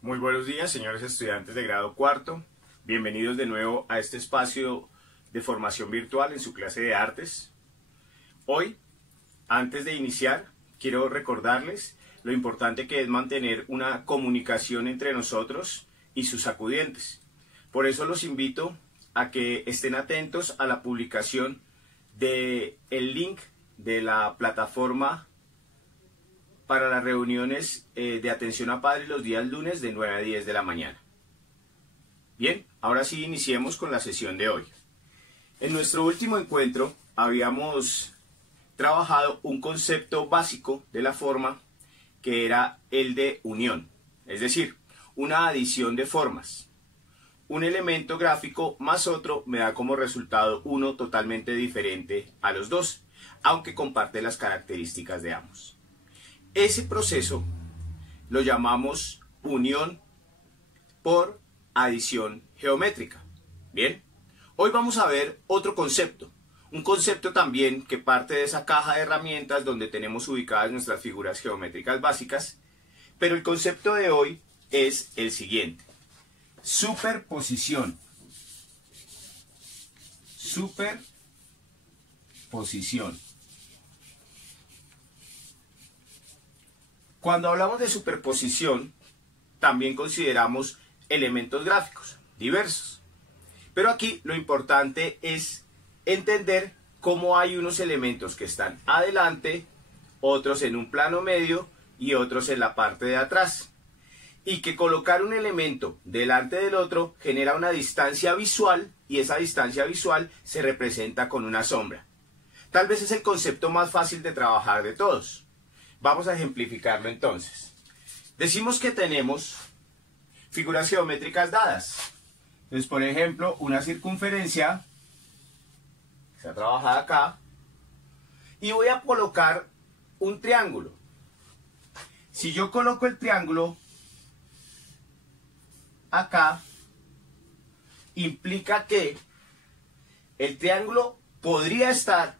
Muy buenos días, señores estudiantes de grado cuarto. Bienvenidos de nuevo a este espacio de formación virtual en su clase de artes. Hoy, antes de iniciar, quiero recordarles lo importante que es mantener una comunicación entre nosotros y sus acudientes. Por eso los invito a que estén atentos a la publicación del link de la plataforma para las reuniones de atención a padres los días lunes de 9 a 10 de la mañana. Bien, ahora sí iniciemos con la sesión de hoy. En nuestro último encuentro habíamos trabajado un concepto básico de la forma que era el de unión, es decir, una adición de formas. Un elemento gráfico más otro me da como resultado uno totalmente diferente a los dos, aunque comparte las características de ambos. Ese proceso lo llamamos unión por adición geométrica. Bien, hoy vamos a ver otro concepto, un concepto también que parte de esa caja de herramientas donde tenemos ubicadas nuestras figuras geométricas básicas, pero el concepto de hoy es el siguiente: superposición. Superposición. Cuando hablamos de superposición, también consideramos elementos gráficos diversos. Pero aquí lo importante es entender cómo hay unos elementos que están adelante, otros en un plano medio y otros en la parte de atrás. Y que colocar un elemento delante del otro genera una distancia visual y esa distancia visual se representa con una sombra. Tal vez es el concepto más fácil de trabajar de todos. Vamos a ejemplificarlo entonces. Decimos que tenemos figuras geométricas dadas. Entonces, por ejemplo, una circunferencia, que se ha trabajado acá, y voy a colocar un triángulo. Si yo coloco el triángulo acá, implica que el triángulo podría estar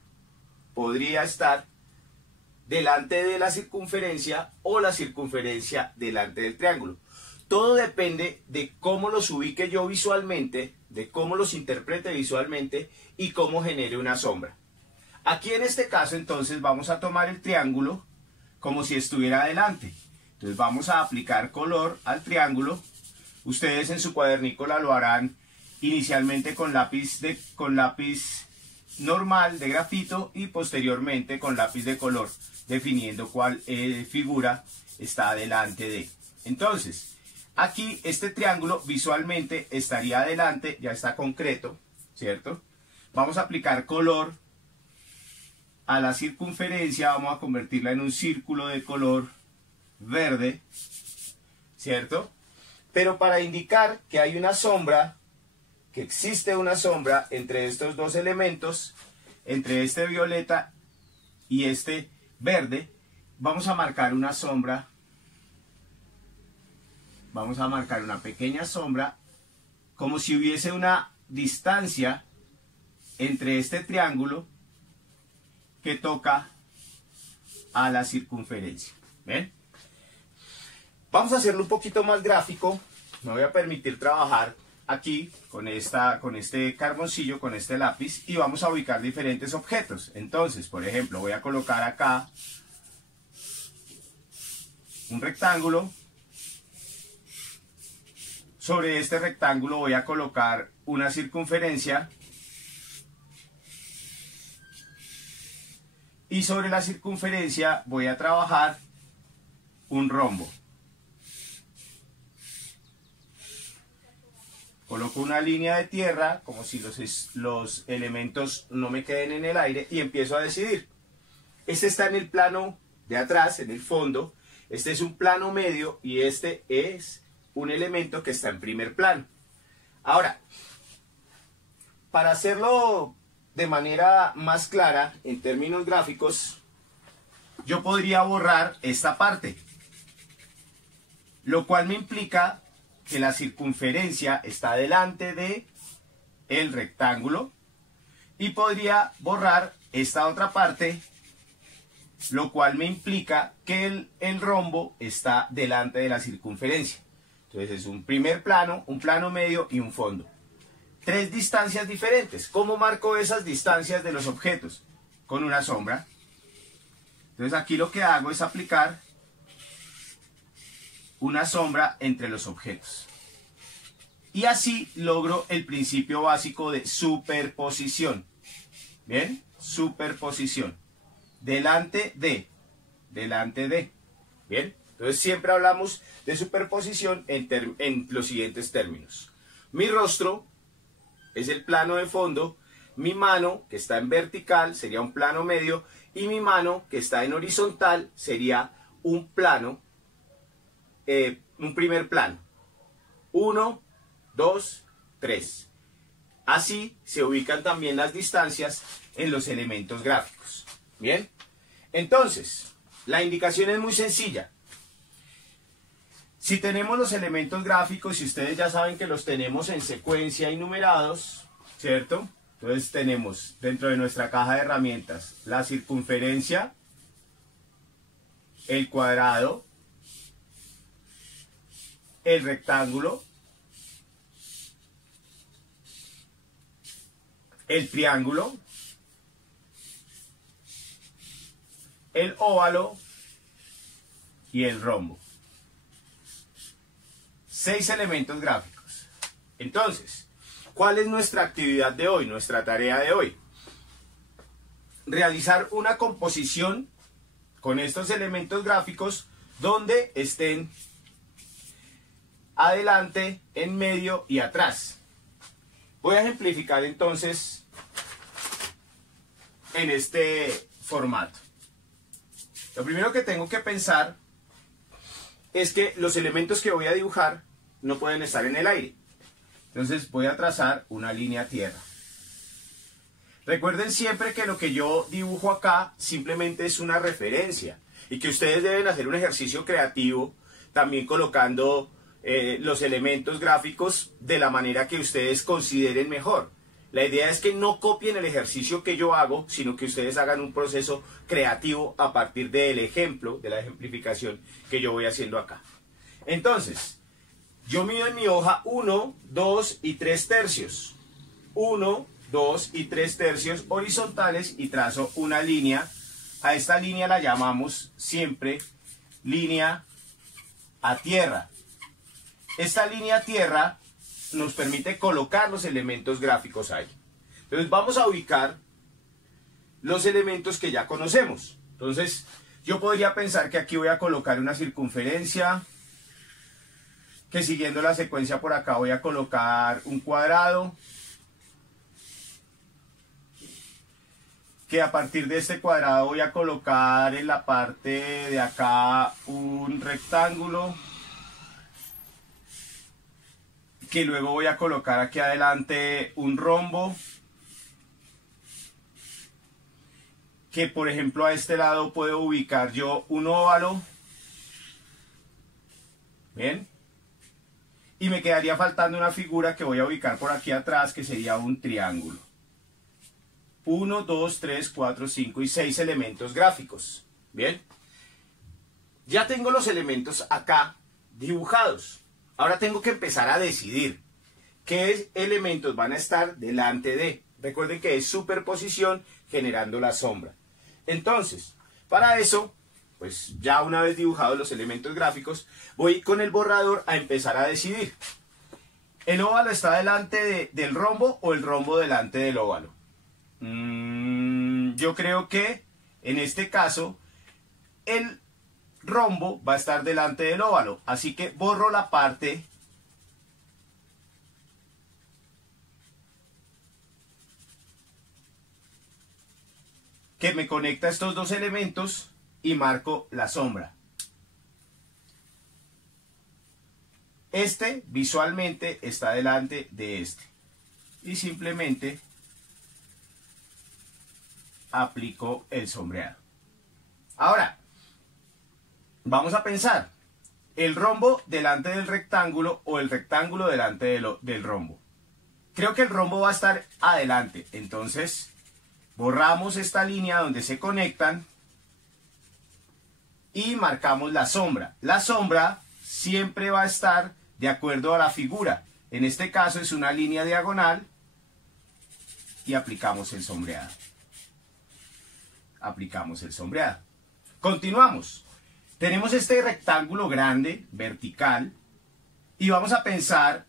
delante de la circunferencia o la circunferencia delante del triángulo. Todo depende de cómo los ubique yo visualmente, de cómo los interprete visualmente y cómo genere una sombra. Aquí en este caso entonces vamos a tomar el triángulo como si estuviera delante. Entonces vamos a aplicar color al triángulo. Ustedes en su cuadernícola lo harán inicialmente con lápiz normal de grafito y posteriormente con lápiz de color, definiendo cuál figura está delante de. Entonces, aquí este triángulo visualmente estaría adelante, ya está concreto, ¿cierto? Vamos a aplicar color a la circunferencia, vamos a convertirla en un círculo de color verde, ¿cierto? Pero para indicar que hay una sombra, que existe una sombra entre estos dos elementos, entre este violeta y este verde, vamos a marcar una sombra, vamos a marcar una pequeña sombra, como si hubiese una distancia entre este triángulo que toca a la circunferencia. ¿Ven? Vamos a hacerlo un poquito más gráfico. Me voy a permitir trabajar aquí con este carboncillo, con este lápiz, y vamos a ubicar diferentes objetos. Entonces, por ejemplo, voy a colocar acá un rectángulo. Sobre este rectángulo voy a colocar una circunferencia. Y sobre la circunferencia voy a trabajar un rombo. Coloco una línea de tierra, como si los elementos no me queden en el aire, y empiezo a decidir. Este está en el plano de atrás, en el fondo. Este es un plano medio y este es un elemento que está en primer plano. Ahora, para hacerlo de manera más clara, en términos gráficos, yo podría borrar esta parte, lo cual me implica que la circunferencia está delante de el rectángulo, y podría borrar esta otra parte, lo cual me implica que el rombo está delante de la circunferencia. Entonces es un primer plano, un plano medio y un fondo. Tres distancias diferentes. ¿Cómo marco esas distancias de los objetos? Con una sombra. Entonces aquí lo que hago es aplicar una sombra entre los objetos. Y así logro el principio básico de superposición. ¿Bien? Superposición. Delante de. ¿Bien? Entonces siempre hablamos de superposición en los siguientes términos. Mi rostro es el plano de fondo, mi mano que está en vertical sería un plano medio y mi mano que está en horizontal sería un plano, un primer plano. 1, 2, 3. Así se ubican también las distancias en los elementos gráficos. Bien, entonces la indicación es muy sencilla. Si tenemos los elementos gráficos, y ustedes ya saben que los tenemos en secuencia y numerados, ¿cierto? Entonces tenemos dentro de nuestra caja de herramientas la circunferencia, el cuadrado, el rectángulo, el triángulo, el óvalo y el rombo. 6 elementos gráficos. Entonces, ¿cuál es nuestra actividad de hoy, nuestra tarea de hoy? Realizar una composición con estos elementos gráficos donde estén adelante, en medio y atrás. Voy a ejemplificar entonces en este formato. Lo primero que tengo que pensar es que los elementos que voy a dibujar no pueden estar en el aire. Entonces voy a trazar una línea tierra. Recuerden siempre que lo que yo dibujo acá simplemente es una referencia y que ustedes deben hacer un ejercicio creativo también colocando los elementos gráficos de la manera que ustedes consideren mejor. La idea es que no copien el ejercicio que yo hago, sino que ustedes hagan un proceso creativo a partir del ejemplo, de la ejemplificación que yo voy haciendo acá. Entonces, yo mido en mi hoja 1, 2 y 3 tercios. 1, 2 y 3 tercios horizontales y trazo una línea. A esta línea la llamamos siempre línea a tierra. Esta línea a tierra nos permite colocar los elementos gráficos ahí. Entonces vamos a ubicar los elementos que ya conocemos. Entonces yo podría pensar que aquí voy a colocar una circunferencia, que siguiendo la secuencia por acá voy a colocar un cuadrado, que a partir de este cuadrado voy a colocar en la parte de acá un rectángulo, que luego voy a colocar aquí adelante un rombo, que por ejemplo a este lado puedo ubicar yo un óvalo, ¿bien? Y me quedaría faltando una figura que voy a ubicar por aquí atrás, que sería un triángulo. 1, 2, 3, 4, 5 y 6 elementos gráficos. Bien. Ya tengo los elementos acá dibujados. Ahora tengo que empezar a decidir qué elementos van a estar delante de. Recuerden que es superposición generando la sombra. Entonces, para eso, pues ya una vez dibujados los elementos gráficos, voy con el borrador a empezar a decidir. ¿El óvalo está delante del rombo o el rombo delante del óvalo? Yo creo que en este caso el rombo va a estar delante del óvalo, así que borro la parte que me conecta estos dos elementos y marco la sombra. Este visualmente está delante de este y simplemente aplico el sombreado. Ahora vamos a pensar, el rombo delante del rectángulo o el rectángulo delante del rombo. Creo que el rombo va a estar adelante, entonces borramos esta línea donde se conectan y marcamos la sombra. La sombra siempre va a estar de acuerdo a la figura. En este caso es una línea diagonal y aplicamos el sombreado. Aplicamos el sombreado. Continuamos. Tenemos este rectángulo grande, vertical, y vamos a pensar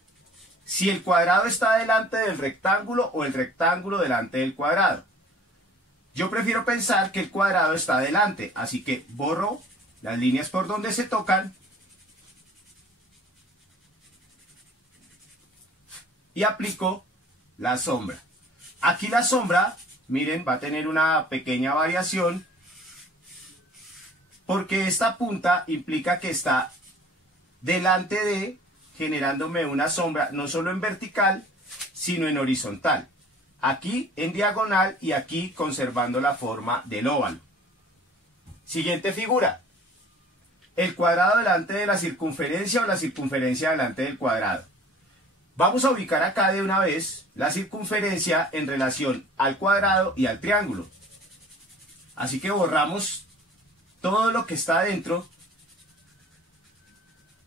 si el cuadrado está delante del rectángulo o el rectángulo delante del cuadrado. Yo prefiero pensar que el cuadrado está delante, así que borro las líneas por donde se tocan y aplico la sombra. Aquí la sombra, miren, va a tener una pequeña variación porque esta punta implica que está delante de, generándome una sombra no solo en vertical, sino en horizontal. Aquí en diagonal y aquí conservando la forma del óvalo. Siguiente figura. El cuadrado delante de la circunferencia o la circunferencia delante del cuadrado. Vamos a ubicar acá de una vez la circunferencia en relación al cuadrado y al triángulo. Así que borramos todo lo que está adentro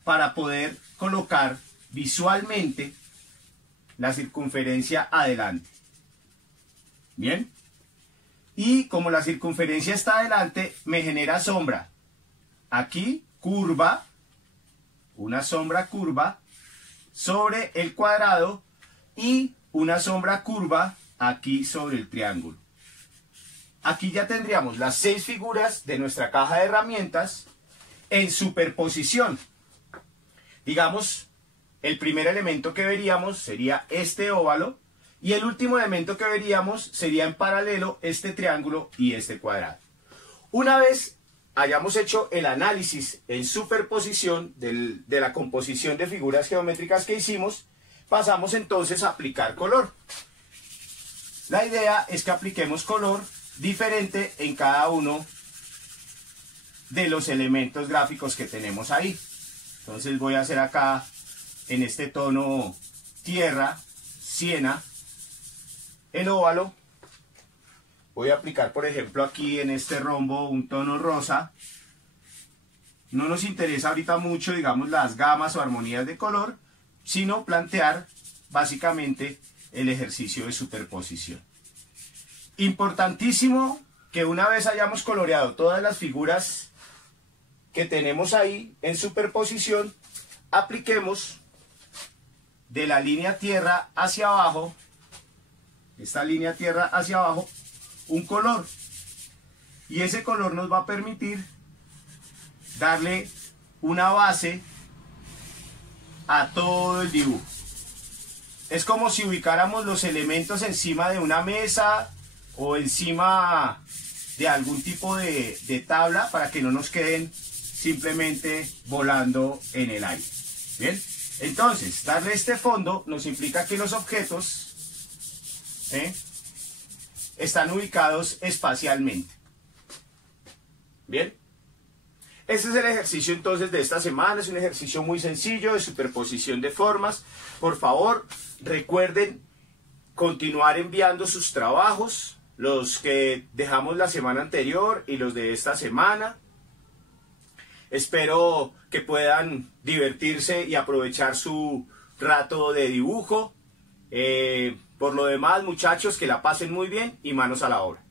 para poder colocar visualmente la circunferencia adelante. Bien. Y como la circunferencia está adelante, me genera sombra. Aquí, curva, una sombra curva sobre el cuadrado y una sombra curva aquí sobre el triángulo. Aquí ya tendríamos las 6 figuras de nuestra caja de herramientas en superposición. Digamos, el primer elemento que veríamos sería este óvalo y el último elemento que veríamos sería en paralelo este triángulo y este cuadrado. Una vez hayamos hecho el análisis en superposición de la composición de figuras geométricas que hicimos, pasamos entonces a aplicar color. La idea es que apliquemos color diferente en cada uno de los elementos gráficos que tenemos ahí. Entonces voy a hacer acá en este tono tierra, siena, el óvalo. Voy a aplicar, por ejemplo, aquí en este rombo un tono rosa. No nos interesa ahorita mucho, digamos, las gamas o armonías de color, sino plantear básicamente el ejercicio de superposición. Importantísimo que una vez hayamos coloreado todas las figuras que tenemos ahí en superposición, apliquemos de la línea tierra hacia abajo, esta línea tierra hacia abajo, un color. Y ese color nos va a permitir darle una base a todo el dibujo. Es como si ubicáramos los elementos encima de una mesa o encima de algún tipo de tabla para que no nos queden simplemente volando en el aire. Bien, entonces darle este fondo nos implica que los objetos están ubicados espacialmente. Bien, este es el ejercicio entonces de esta semana. Es un ejercicio muy sencillo de superposición de formas. Por favor, recuerden continuar enviando sus trabajos, los que dejamos la semana anterior y los de esta semana. Espero que puedan divertirse y aprovechar su rato de dibujo. Por lo demás, muchachos, que la pasen muy bien y manos a la obra.